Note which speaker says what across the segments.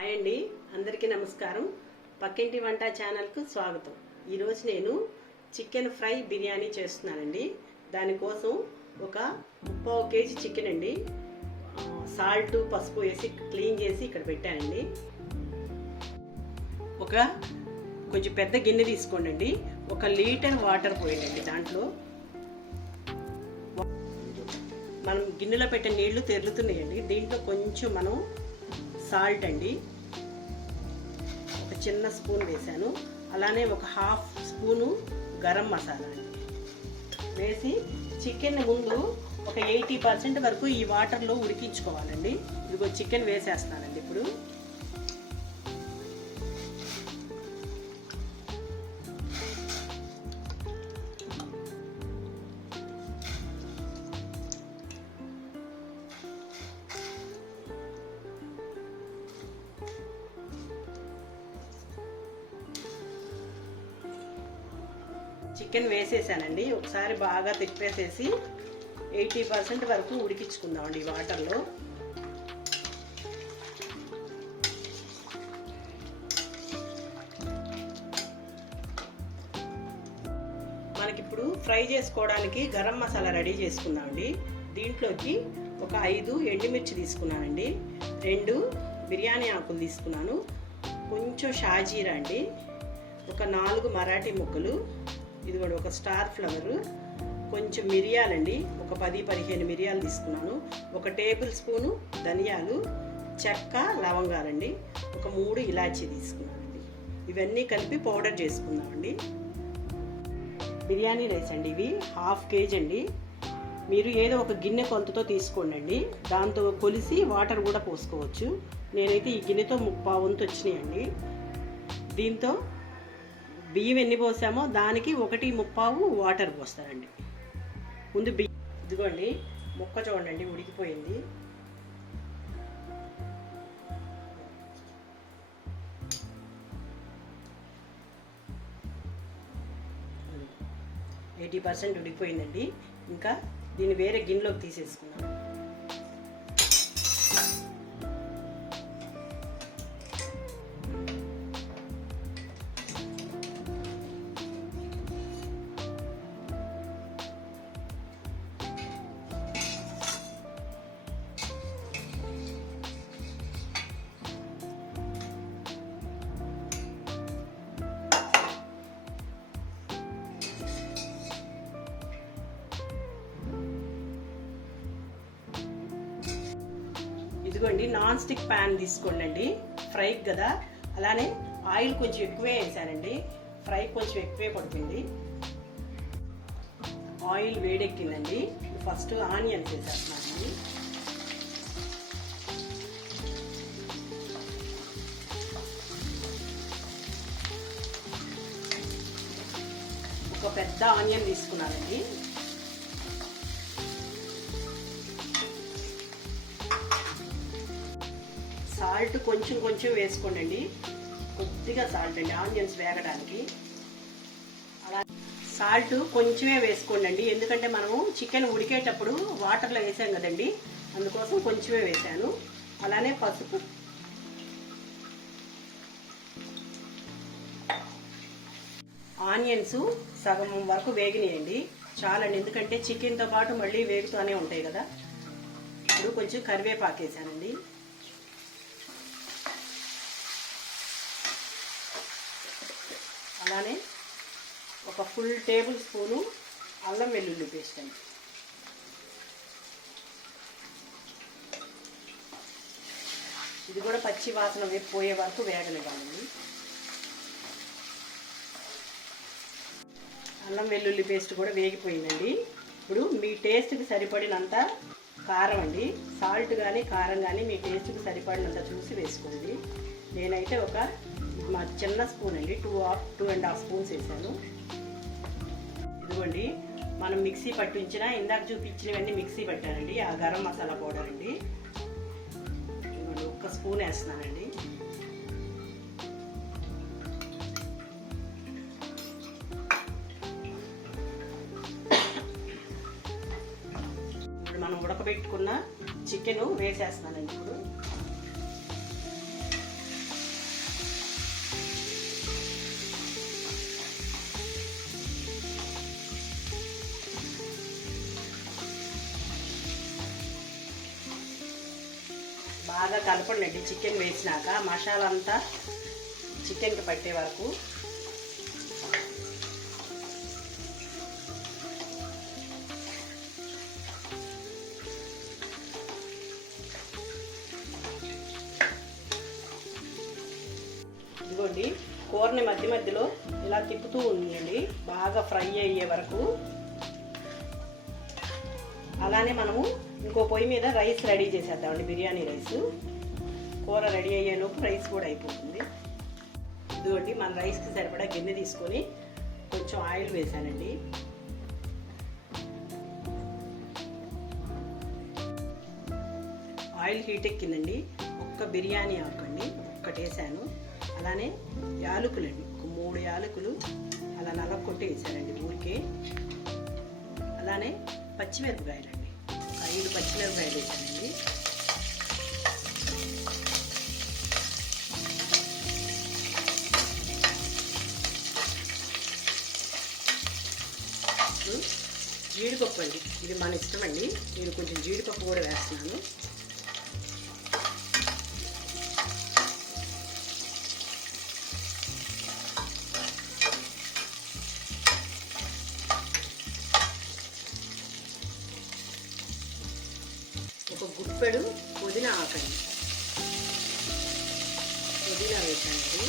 Speaker 1: Hi అండి. అందరికీ నమస్కారం. పక్కింటి వంట ఛానల్కు స్వాగతం. ఈరోజు నేను చికెన్ ఫ్రై బిర్యానీ చేస్తున్నానండి. దానికోసం ఒక ముప్పావు కేజీ చికెన్ అండి. సాల్ట్ పసుపు వేసి క్లీన్ చేసి ఇక్కడ పెట్టానండి. ఒక కొంచెం పెద్ద గిన్నె తీసుకోండి ఒక లీటర్ వాటర్ పోయండి దాంట్లో. మనం గిన్నెలో పెట్టే నీళ్ళు తెరులుతున్నాయండి. దీంట్లో కొంచెం మనం సాల్ట్ అండి. ఒక చిన్న స్పూన్ వేసాను అలానే ఒక హాఫ్ స్పూను గరం మసాలా అండి. వేసి చికెన్ ముందు ఒక ఎయిటీ పర్సెంట్ వరకు ఈ వాటర్లో ఉడికించుకోవాలండి. ఇదిగో చికెన్ వేసేస్తానండి ఇప్పుడు. చికెన్ వేసేసానండి. ఒకసారి బాగా తిప్పేసేసి ఎయిటీ పర్సెంట్ వరకు ఉడికించుకుందామండి ఈ వాటర్లో. మనకిప్పుడు ఫ్రై చేసుకోవడానికి గరం మసాలా రెడీ చేసుకుందామండి. దీంట్లోకి ఒక ఐదు ఎండుమిర్చి తీసుకున్నానండి. రెండు బిర్యానీ ఆకులు తీసుకున్నాను. కొంచెం షాజీరా అండి. ఒక నాలుగు మరాఠీ ముక్కలు. ఇది కూడా ఒక స్టార్ ఫ్లవర్. కొంచెం మిరియాలండి. ఒక పది పదిహేను మిరియాలు తీసుకున్నాను. ఒక టేబుల్ స్పూను ధనియాలు చెక్క లవంగాలండి. ఒక మూడు ఇలాచీ తీసుకున్నానండి. ఇవన్నీ కలిపి పౌడర్ చేసుకుందామండి. బిర్యానీ రైస్ అండి ఇవి. హాఫ్ కేజీ అండి. మీరు ఏదో ఒక గిన్నె కొలతతో తీసుకోండి దాంతో కొలిసి వాటర్ కూడా పోసుకోవచ్చు. నేనైతే ఈ గిన్నెతో ముప్పా వంతు వచ్చినాయండి. దీంతో బియ్యం ఎన్ని పోసామో దానికి ఒకటి ముప్పావు వాటర్ పోస్తారండి. ముందు బియ్యం ఇదిగోండి ముక్క చూడండి ఉడికిపోయింది. ఎయిటీ పర్సెంట్ ఉడికిపోయిందండి. ఇంకా దీన్ని వేరే గిన్నెలోకి తీసేసుకున్నాను ఇదిగోండి నాన్ స్టిక్ ప్యాన్ తీసుకోండి ఫ్రై కదా? అలానే ఆయిల్ కొంచెం ఎక్కువే వేసానండి. ఫ్రై కొంచెం ఎక్కువే పడుతుంది. ఆయిల్ వేడెక్కిందండి. ఫస్ట్ ఆనియన్స్ వేసేస్తున్నానండి ఒక పెద్ద ఆనియన్ తీసుకున్నానండి. సాల్ట్ కొంచెం కొంచెం వేసుకోండి కొద్దిగా సాల్ట్ అండి ఆనియన్స్ వేగడానికి. అలా సాల్ట్ కొంచెమే వేసుకోండి ఎందుకంటే మనము చికెన్ ఉడికేటప్పుడు వాటర్లో వేసాం కదండి అందుకోసం కొంచెమే వేసాను. అలానే పసుపు. ఆనియన్స్ సగం వరకు వేగినాయండి. చాలండి ఎందుకంటే చికెన్తో పాటు మళ్ళీ వేగుతూనే ఉంటాయి కదా. ఇప్పుడు కొంచెం కరివేపాకు వేసానండి అలానే ఒక ఫుల్ టేబుల్ స్పూను అల్లం వెల్లుల్లి పేస్ట్ అండి. ఇది కూడా పచ్చి వాసన పోయే వరకు వేగనివ్వాలండి. అల్లం వెల్లుల్లి పేస్ట్ కూడా వేగిపోయిందండి. ఇప్పుడు మీ టేస్ట్కి సరిపడినంత కారం అండి. సాల్ట్ కానీ కారం కానీ మీ టేస్ట్కి సరిపడినంత చూసి వేసుకోండి. నేనైతే ఒక మా చిన్న స్పూన్ అండి. Two two and half spoons వేసాను. ఇదిగోండి మనం మిక్సీ పట్టించిన ఇందాక చూపించినవన్నీ మిక్సీ పెట్టానండి ఆ గరం మసాలా పౌడర్ అండి. ఇదిగోండి ఒక్క స్పూన్ వేస్తున్నానండి. మనం ఉడకబెట్టుకున్న చికెన్ వేసేస్తున్నానండి ఇప్పుడు. బాగా కలపండి. చికెన్ వేసినాక మసాలా అంతా చికెన్కి పట్టే వరకు. ఇదిగోండి కూరని మధ్య మధ్యలో ఇలా తిప్పుతూ ఉండండి. బాగా ఫ్రై అయ్యే వరకు. అలానే మనము ఇంకో పొయ్యి మీద రైస్ రెడీ చేసేద్దామండి బిర్యానీ రైస్. కూర రెడీ అయ్యేలోపు రైస్ కూడా అయిపోతుంది. ఇదిగోండి మన రైస్కి సరిపడా గిన్నె తీసుకొని కొంచెం ఆయిల్ వేసానండి. ఆయిల్ హీట్ ఎక్కిందండి. ఒక్క బిర్యానీ ఆకండి ఒక్కటి వేసాను అలానే యాలకులండి ఒక మూడు యాలకులు అలా నలగొట్టి వేసానండి ఊరికే. అలానే పచ్చిమిరపకాయలండి. ఐదు పచ్చిమిరపకాయలు వేసానండి. జీడిపప్పు అండి. ఇది మన ఇష్టం అండి నేను కొంచెం జీడిపప్పు కూడా వేస్తున్నాను. గుప్పెడు పుదీనా ఆకండి పుదీనా వేసండి.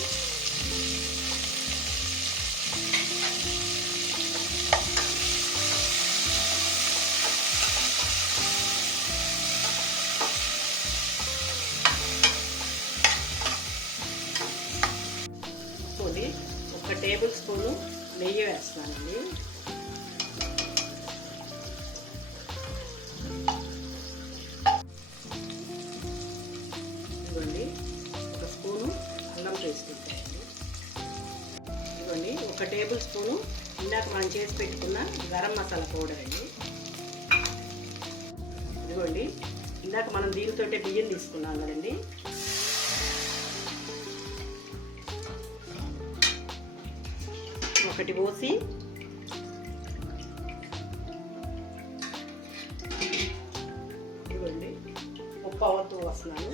Speaker 1: పొడి ఒక టేబుల్ స్పూను నెయ్యి వేస్తానండి. స్పూను ఇందాక మనం చేసి పెట్టుకున్న గరం మసాలా పౌడర్ అండి. ఇదిగోండి. ఇందాక మనం దీనితోటే బియ్యం తీసుకున్నాం కదండి. ఒకటి పోసి ఇదిగోండి. ఉప్పు అవతూ వస్తున్నాను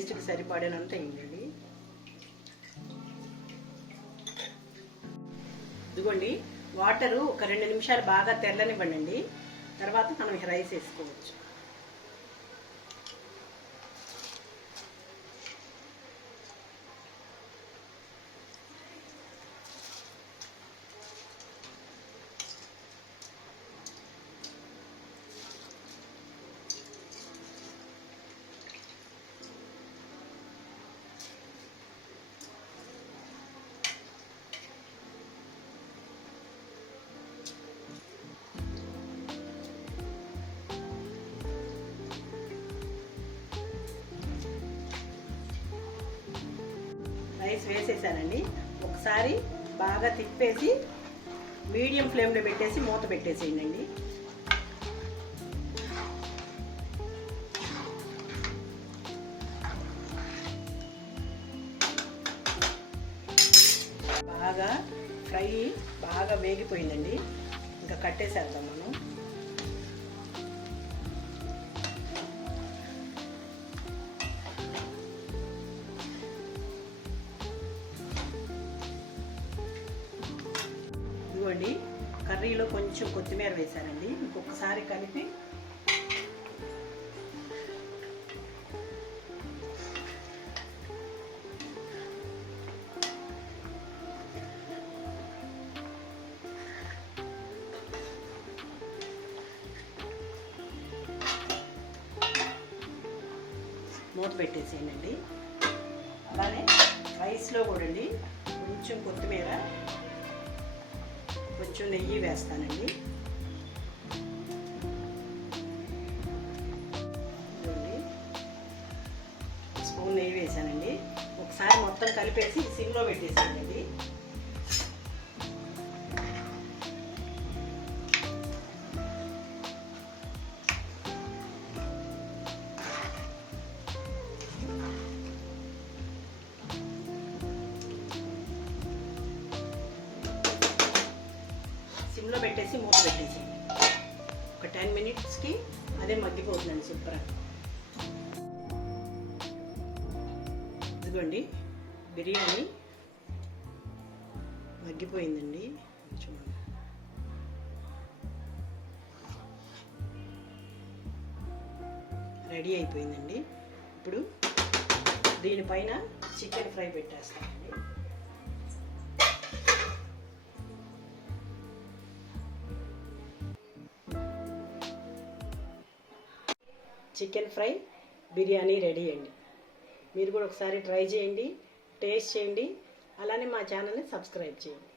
Speaker 1: టేస్ట్కి సరిపడినంత వేయండి ఇదిగోండి వాటరు ఒక రెండు నిమిషాలు బాగా తెల్లనివ్వండి తర్వాత మనం రైస్ వేసుకోవచ్చు. రైస్ వేసేసానండి. ఒకసారి బాగా తిప్పేసి మీడియం ఫ్లేమ్లో పెట్టేసి మూత పెట్టేసేయండి. బాగా ఫ్రై బాగా వేగిపోయిందండి. ఇంకా కట్టేసేద్దాం మనం. కొంచెం కొత్తిమీర వేశానండి. ఇంకొకసారి కలిపి మూత పెట్టేసేయండి. అలానే రైస్లో కూడా అండి కొంచెం కొత్తిమీర కొంచెం నెయ్యి వేస్తానండి. స్పూన్ నెయ్యి వేసానండి. ఒకసారి మొత్తం కలిపేసి సిమ్లో పెట్టేసానండి పెట్టేసి మూత పెట్టేసి ఒక టెన్ మినిట్స్కి అదే మగ్గిపోతుందండి సూపర్ ఇదిగోండి బిర్యానీ మగ్గిపోయిందండి. చూడండి. రెడీ అయిపోయిందండి. ఇప్పుడు దీనిపైన చికెన్ ఫ్రై పెట్టేస్తామండి చికెన్ ఫ్రై బిర్యానీ రెడీ అండి. మీరు కూడా ఒకసారి ట్రై చేయండి టేస్ట్ చేయండి. అలానే మా ఛానల్ని సబ్స్క్రైబ్ చేయండి.